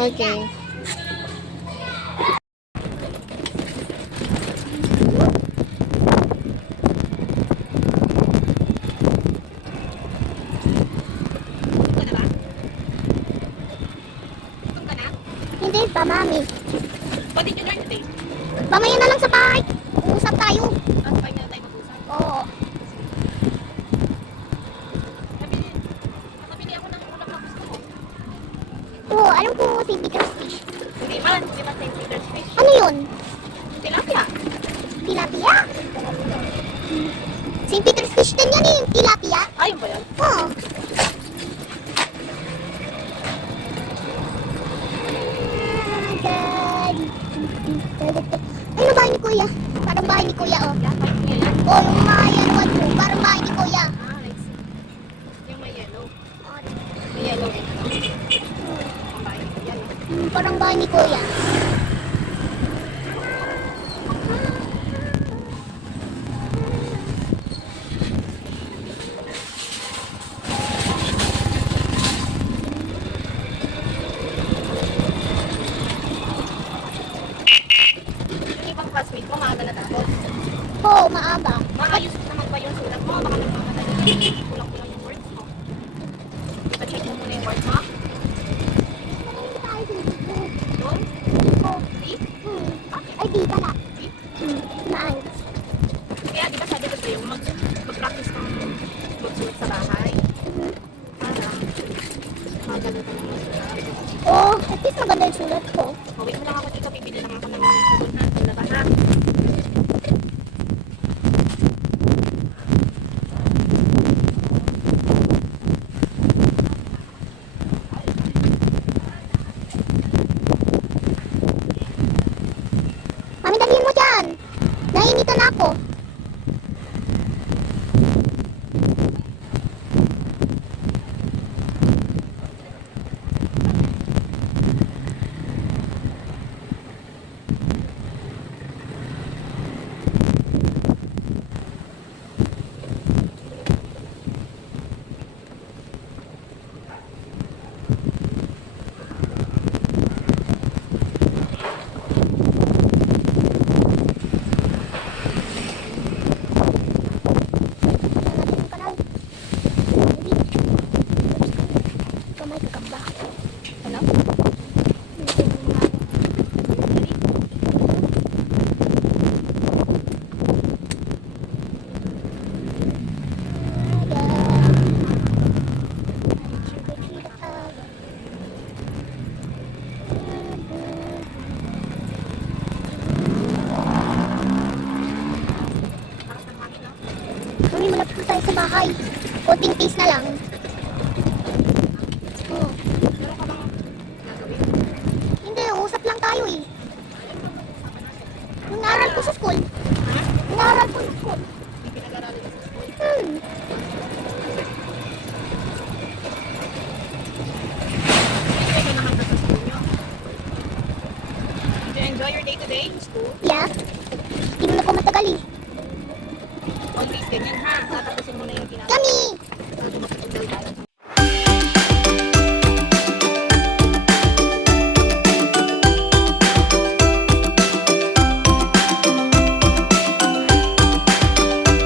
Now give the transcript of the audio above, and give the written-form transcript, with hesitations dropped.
Okay. Hindi pa, mami. What did you learn today? Mamaya na lang sa bahay. Usap tayo. At 5 na tayo mag-usap. Oo. Nakabili ako ng ulap na gusto ko. Oo, alam ko si Peter's Fish. Hindi man St. Peter's fish. Ano yun? Tilapia. Tilapia? St. Peter's Fish din yan eh. Tilapia? Ayun ba yan? Oo. Ano bahay ni Kuya? Parang bahay ni Kuya, oh. Yan, parang yan. Oh, yung mga yan, one mo. Parang bahay ni Kuya. Ah, I see. Yung may yellow. May yellow rin. Ang bahay ko yan. Parang bahay ni Kuya. Yung ibang classmate ko, maaga na tapos. Oo, maaga. Maayos naman ba yung sulat mo? Baka nagmamadali. Kulang-kulang yung words mo. Ipa-check mo muna yung words mo. Doon? See? Ay, di pala. See? Maayos. Kaya di ba sabi ko sa'yo, mag-practice kang magsulat sa bahay. Para maganda ka naman sulat. Oo, at least maganda yung sulat ko. Wait mo lang ako dito, bibili lang ako ng sabon na sulat ha. Mami, dalhin mo dyan. Nainitan na ako. Kamay kakamba. Ano? Mami, malapit na tayo sa bahay. Konting taste na lang. Oo. Meron ka bang gagawin? Hindi, usap lang tayo eh. Yung naaral ko sa school. Ha? Yung naaral ko sa school. May pinag-aralan ka sa school? Enjoy ka naman sa school nyo. Did you enjoy your day today in school? Yeah. Hindi mo na ko matagal eh.